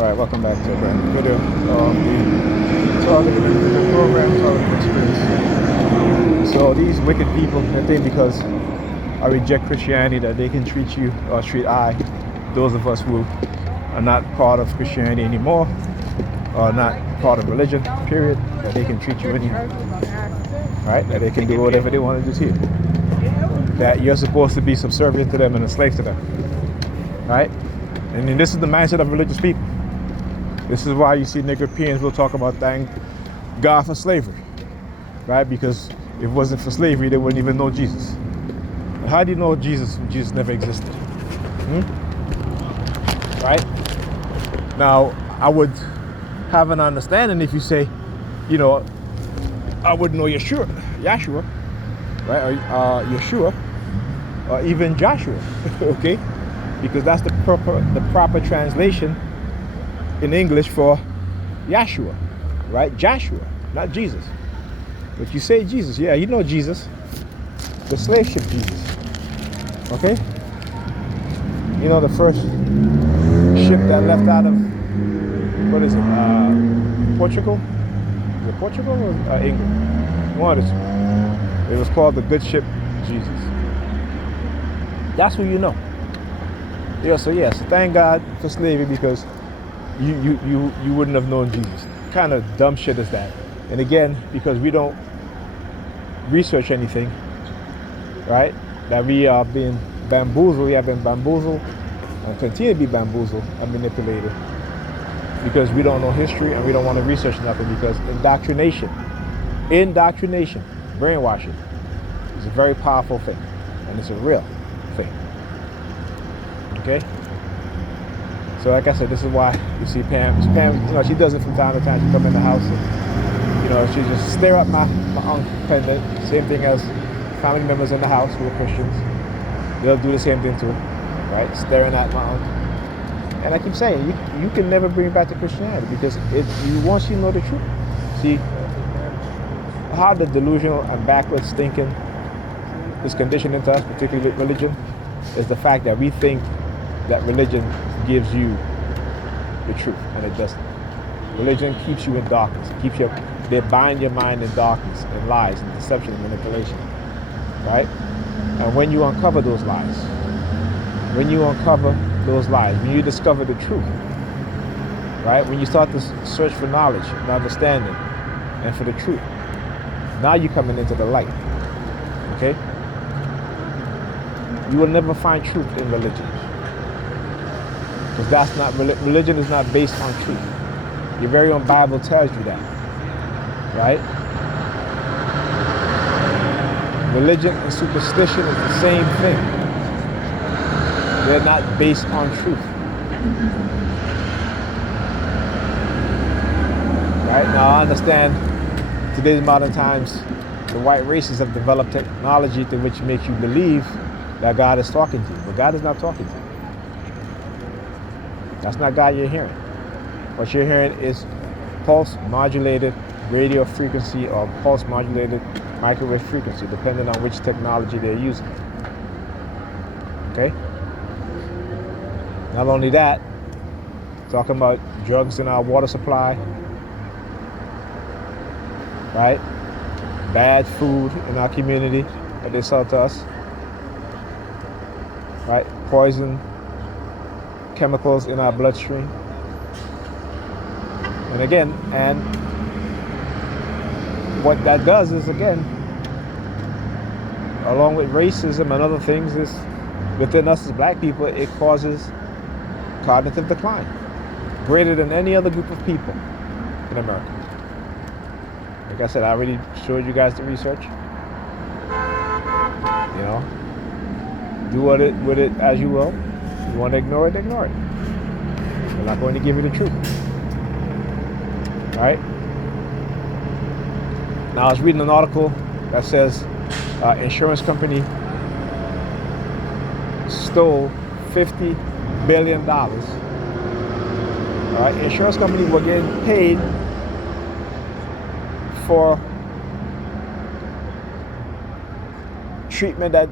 Alright, welcome back to a brand new video of the Targeted Individual Program, Targeted Experience. So these wicked people, they think because I reject Christianity that they can treat you or treat those of us who are not part of Christianity anymore, or not part of religion, period, that they can treat you anymore. Right? That they can do whatever they want to do to you. That you're supposed to be subservient to them and a slave to them. Right? And then this is the mindset of religious people. This is why you see Europeans will talk about thank God for slavery, right? Because if it wasn't for slavery, they wouldn't even know Jesus. And how do you know Jesus when Jesus never existed? Right? Now, I would have an understanding if you say, I would know Yeshua, right? Or Yeshua, or even Joshua, okay? Because that's the proper translation in English for Yeshua, right? Joshua, not Jesus. But you say Jesus, yeah, you know Jesus, the slave ship Jesus, okay? You know the first ship that left out of, what is it, Portugal? Is it Portugal or England? One of the two. It was called the good ship Jesus. That's who you know. Yeah, so thank God for slavery because you wouldn't have known Jesus. What kind of dumb shit is that? And again, because we don't research anything, right? That we are being bamboozled. We have been bamboozled and continue to be bamboozled and manipulated because we don't know history and we don't want to research nothing because indoctrination, brainwashing is a very powerful thing and it's a real thing. Okay? So like I said, this is why you see Pam, she does it from time to time. She come in the house and, she just stare at my uncle pendant. Same thing as family members in the house who are Christians. They'll do the same thing to her, right? Staring at my uncle. And I keep saying, you can never bring it back to Christianity because once you know the truth. See, how the delusional and backwards thinking is conditioned into us, particularly with religion, is the fact that we think that religion gives you the truth, and it doesn't. Religion keeps you in darkness. They bind your mind in darkness, and lies, and deception, and manipulation, right? And when you uncover those lies, when you discover the truth, right? When you start to search for knowledge and understanding, and for the truth, now you're coming into the light, okay? You will never find truth in religion. Because that's not, religion is not based on truth. Your very own Bible tells you that, right? Religion and superstition is the same thing. They're not based on truth. Right? Now I understand today's modern times, the white races have developed technology to which makes you believe that God is talking to you, but God is not talking to you. That's not God you're hearing. What you're hearing is pulse modulated radio frequency or pulse modulated microwave frequency, depending on which technology they're using. Okay? Not only that, talking about drugs in our water supply, right? Bad food in our community that they sell to us, right? Poison chemicals in our bloodstream. And again, and what that does is, again, along with racism and other things, is within us as black people, it causes cognitive decline greater than any other group of people in America. Like I said, I already showed you guys the research. Do with it as you will. You want to ignore it, ignore it. We're not going to give you the truth. All right? Now, I was reading an article that says insurance company stole $50 billion. All right? Insurance companies were getting paid for treatment that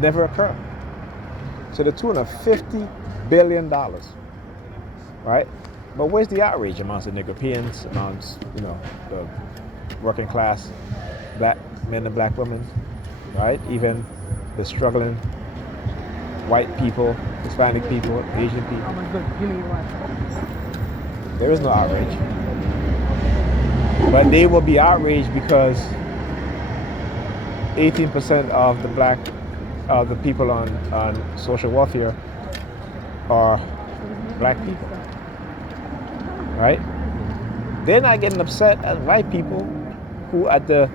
never occurred. To the tune of $50 billion, right? But where's the outrage amongst the Europeans, amongst the working class black men and black women, right? Even the struggling white people, Hispanic people, Asian people. There is no outrage. But they will be outraged because 18% of the people on social welfare are black people, right? They're not getting upset at white people who at the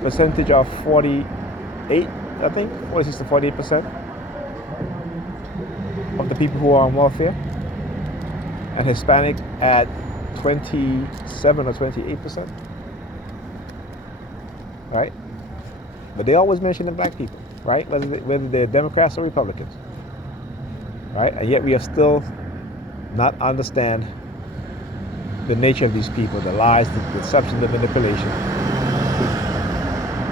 percentage of 48, I think, 46 to 48% of the people who are on welfare, and Hispanic at 27 or 28%, right? But they always mention the black people, right? Whether they're Democrats or Republicans, right? And yet we have still not understand the nature of these people, the lies, the deception, the manipulation,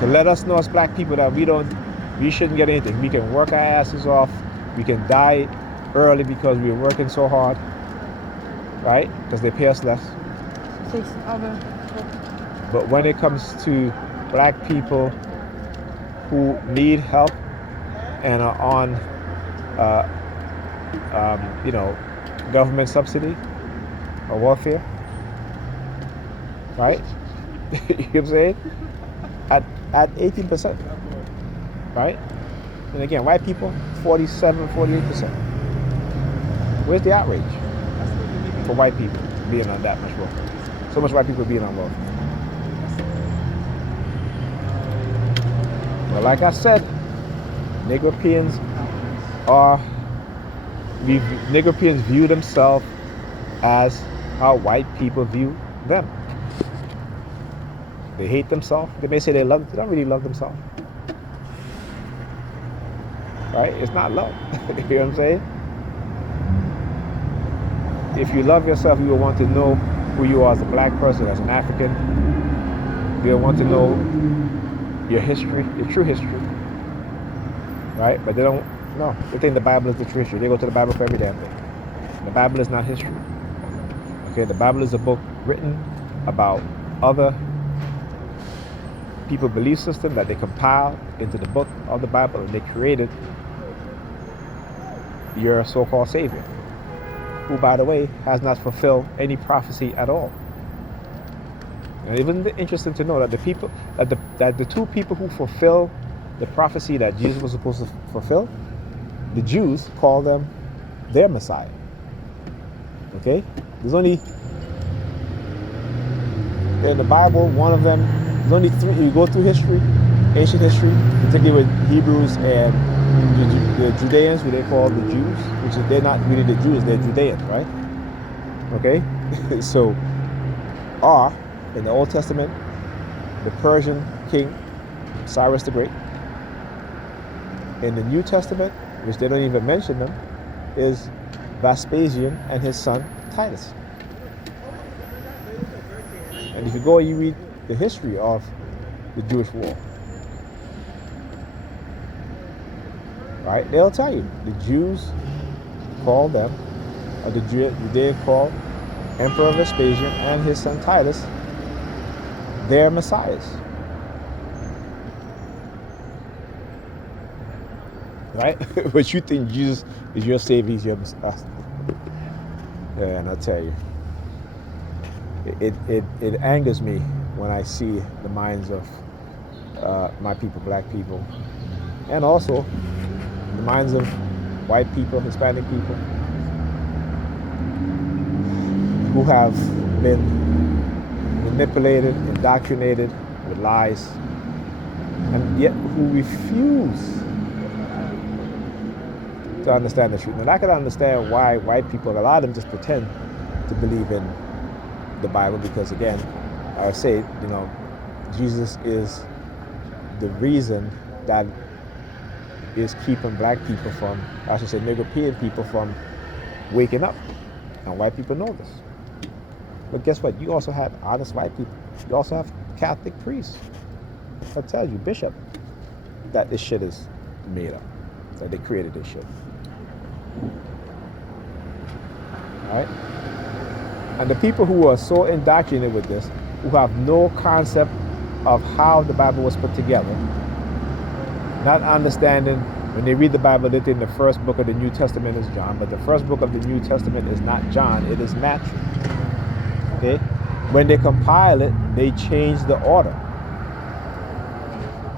to let us know as black people that we shouldn't get anything. We can work our asses off, we can die early because we're working so hard, right? Because they pay us less. But when it comes to black people who need help and are on, government subsidy or welfare, right? You know what I'm saying? At 18%, right? And again, white people, 47, 48%. Where's the outrage for white people being on that much welfare? So much white people being on welfare. Well, like I said, Negropeans view themselves as how white people view them. They hate themselves. They may say they don't really love themselves. Right? It's not love. You know what I'm saying? If you love yourself, you will want to know who you are as a black person, as an African. You will want to know your history, your true history. Right? But they don't know. They think the Bible is the true history. They go to the Bible for every damn thing. The Bible is not history. Okay, the Bible is a book written about other people's belief system that they compiled into the book of the Bible, and they created your so-called savior, who, by the way, has not fulfilled any prophecy at all. And even interesting to know that the two people who fulfill the prophecy that Jesus was supposed to fulfill, the Jews call them their Messiah. Okay? There's only, in the Bible, one of them, there's only three. You go through history, ancient history, particularly with Hebrews and the Judeans, who they call the Jews, which is, they're not really the Jews, they're Judeans, right? Okay? So, in the Old Testament, the Persian king, Cyrus the Great. In the New Testament, which they don't even mention them, is Vespasian and his son Titus. And if you go and you read the history of the Jewish war, right, they'll tell you the Jews call them, or the Judea call Emperor Vespasian and his son Titus their messiahs. Right? But you think Jesus is your savior, he's your messiah. And I'll tell you, it angers me when I see the minds of my people, black people, and also the minds of white people, Hispanic people, who have been manipulated, indoctrinated with lies, and yet who refuse to understand the truth. And I can understand why white people, a lot of them just pretend to believe in the Bible, because again, I say, Jesus is the reason that is keeping black people from, I should say, European people from waking up. And white people know this. But guess what? You also have honest white people. You also have Catholic priests. I tell you, bishop, that this shit is made up. That they created this shit. All right? And the people who are so indoctrinated with this, who have no concept of how the Bible was put together, not understanding, when they read the Bible, they think the first book of the New Testament is John, but the first book of the New Testament is not John, it is Matthew. Okay? When they compile it, they change the order.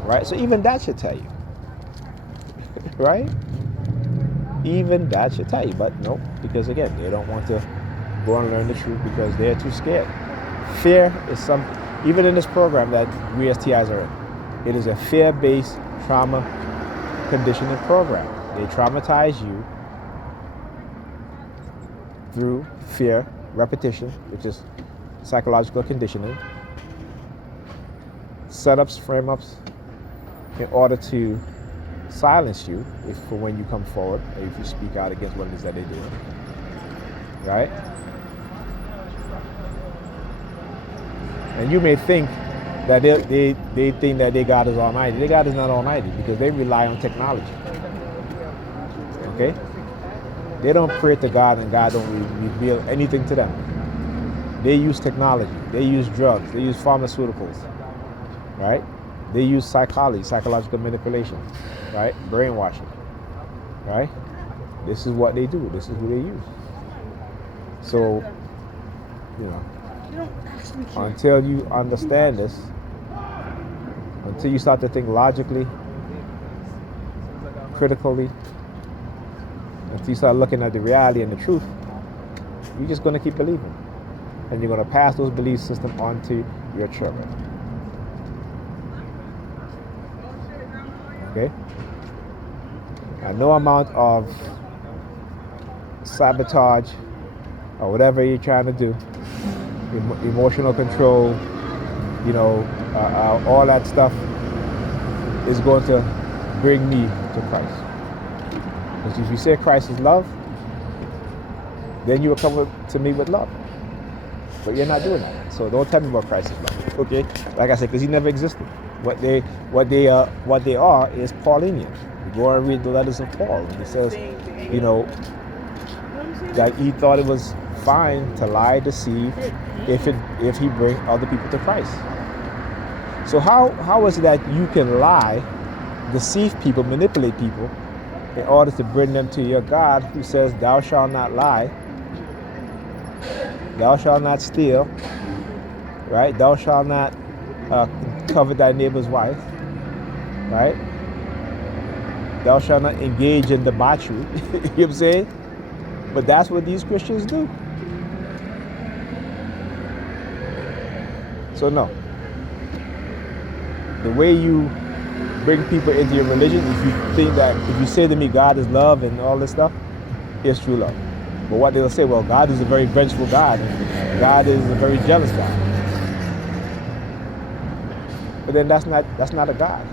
Right? So even that should tell you. Right? Even that should tell you. But no, because again, they don't want to go and learn the truth because they're too scared. Fear is something, even in this program that we as TIs are in, it is a fear-based trauma conditioning program. They traumatize you through fear, repetition, which is psychological conditioning, setups, frame-ups, in order to silence you for when you come forward or if you speak out against what it is that they're doing. Right? And you may think that they think that their God is almighty. Their God is not almighty because they rely on technology. Okay? They don't pray to God and God don't reveal anything to them. They use technology. They use drugs. They use pharmaceuticals. Right? They use psychology, psychological manipulation. Right? Brainwashing. Right? This is what they do. This is who they use. So, you know, until you understand this, until you start to think logically, critically, until you start looking at the reality and the truth, you're just going to keep believing. And you're going to pass those belief systems on to your children. Okay? And no amount of sabotage or whatever you're trying to do, emotional control, you know, all that stuff is going to bring me to Christ. Because if you say Christ is love, then you will come to me with love. But you're not doing that. So don't tell me about Christ is love. Okay? Like I said, because he never existed. What they are is Paulinian. You go and read the letters of Paul, and he says, you know, that he thought it was fine to lie, deceive, if he brings other people to Christ. So how is it that you can lie, deceive people, manipulate people in order to bring them to your God who says, thou shalt not lie, thou shalt not steal, right? Thou shalt not covet thy neighbor's wife, right? Thou shalt not engage in debauchery. You know what I'm saying? But that's what these Christians do. So no. The way you bring people into your religion, if you think that, if you say to me God is love and all this stuff, it's true love. But what they'll say, well, God is a very vengeful God, and God is a very jealous God. But then that's not a God.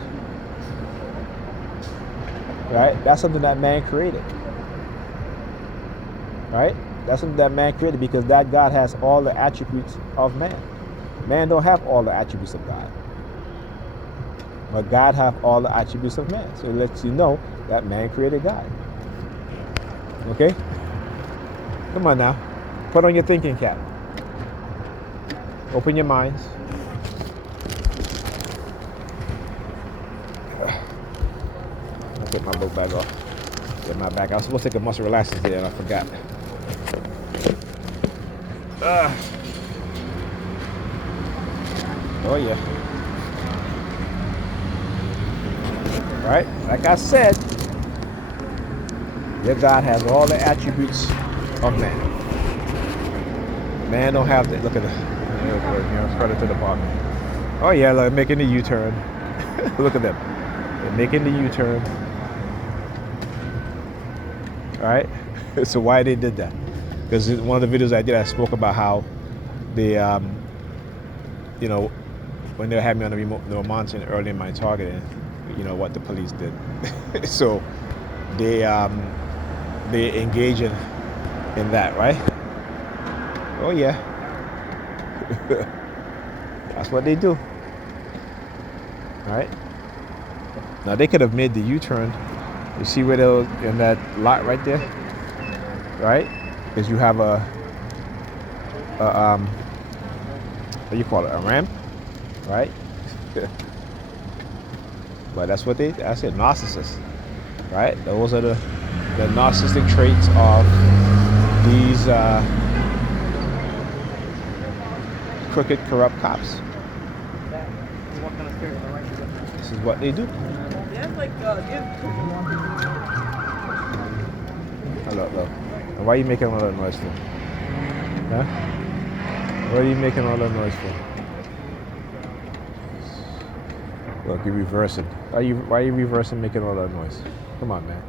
Right? That's something that man created. Right? That's something that man created because that God has all the attributes of man. Man don't have all the attributes of God. But God have all the attributes of man. So it lets you know that man created God. Okay? Come on now. Put on your thinking cap. Open your minds. I'll take my book bag off. Get my back. I was supposed to take a muscle relaxer today and I forgot. Oh yeah. Right? Like I said, your God has all the attributes of man. Man don't have that. Look at the credit to the park. Oh yeah, look, making the U-turn. Look at them. They're making the U-turn. Alright? So why they did that? Because one of the videos I did, I spoke about how they, you know, when they had me on the remote, they were monitoring early in my targeting, you know, what the police did. So they engage in that, right? Oh yeah. That's what they do. Right? Now they could have made the U-turn. You see where they're in that lot right there? Right? Because you have what do you call it, a ramp, right? But that's what I said, narcissists, right? Those are the narcissistic traits of these crooked, corrupt cops. This is what they do. Look. And why are you making all that noise for? Huh? What are you making all that noise for? Look, you're reversing. Why are you reversing, making all that noise? Come on, man.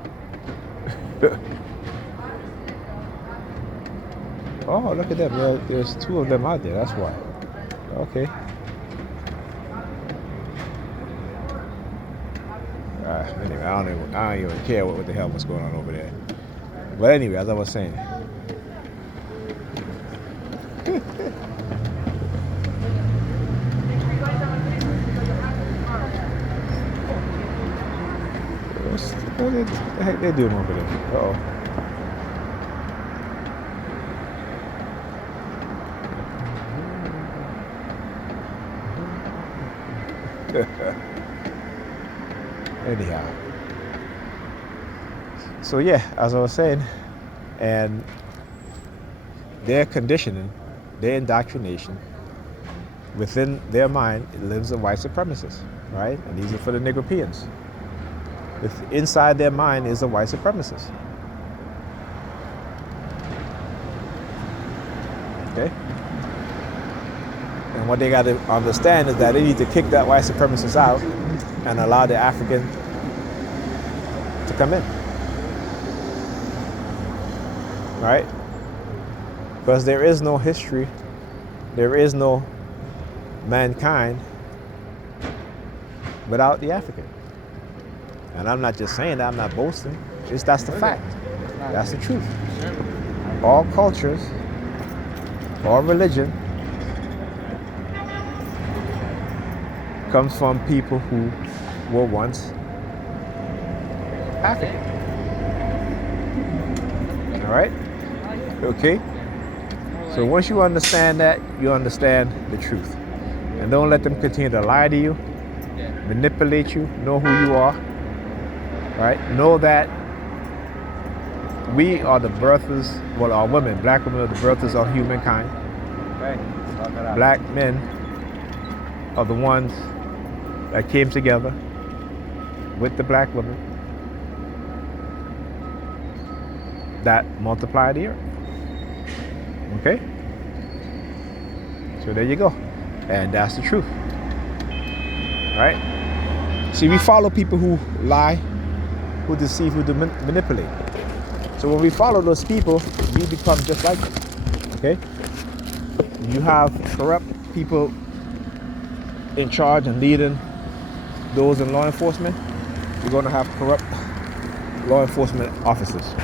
Oh, look at them. There's two of them out there. That's why. Okay. Anyway, I don't even care what the hell was going on over there. But anyway, as I was saying. What the heck they doing over there? Uh-oh. Anyhow. So yeah, as I was saying, and their conditioning, their indoctrination, within their mind lives a white supremacist, right? And these are for the Negropeans. Inside their mind is a white supremacist. Okay? And what they got to understand is that they need to kick that white supremacist out and allow the African to come in. Right? Because there is no history, there is no mankind without the African. And I'm not just saying that, I'm not boasting. That's the fact. That's the truth. All cultures, all religion comes from people who were once African. All right? Okay? So once you understand that, you understand the truth. And don't let them continue to lie to you, manipulate you, know who you are. Right? Know that we are the birthers, well, our women, black women are the birthers of humankind. Okay. Black men are the ones that came together with the black women that multiplied the earth. Okay? So there you go. And that's the truth. Right? See, we follow people who lie, who deceive, who manipulate. So when we follow those people, we become just like them. Okay? You have corrupt people in charge and leading those in law enforcement. You're going to have corrupt law enforcement officers.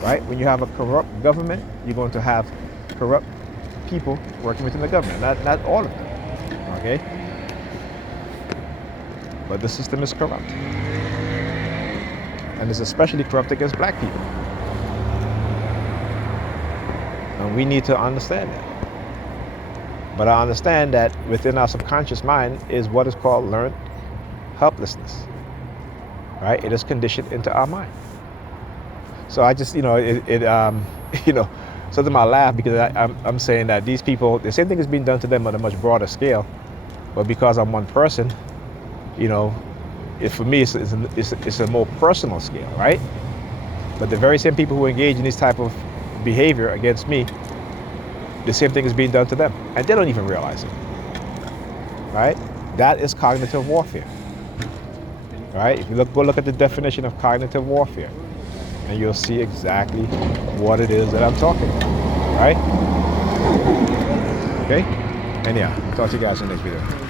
Right? When you have a corrupt government, you're going to have corrupt people working within the government. Not all of them. Okay? But the system is corrupt. And it's especially corrupt against black people. And we need to understand that. But I understand that within our subconscious mind is what is called learned helplessness. Right? It is conditioned into our mind. So I just, something I laugh because I'm saying that these people, the same thing is being done to them on a much broader scale. But because I'm one person, for me, it's a more personal scale, right? But the very same people who engage in this type of behavior against me, the same thing is being done to them, and they don't even realize it, right? That is cognitive warfare, right? If you go look at the definition of cognitive warfare, and you'll see exactly what it is that I'm talking about, right? Okay? And yeah, I'll talk to you guys in the next video.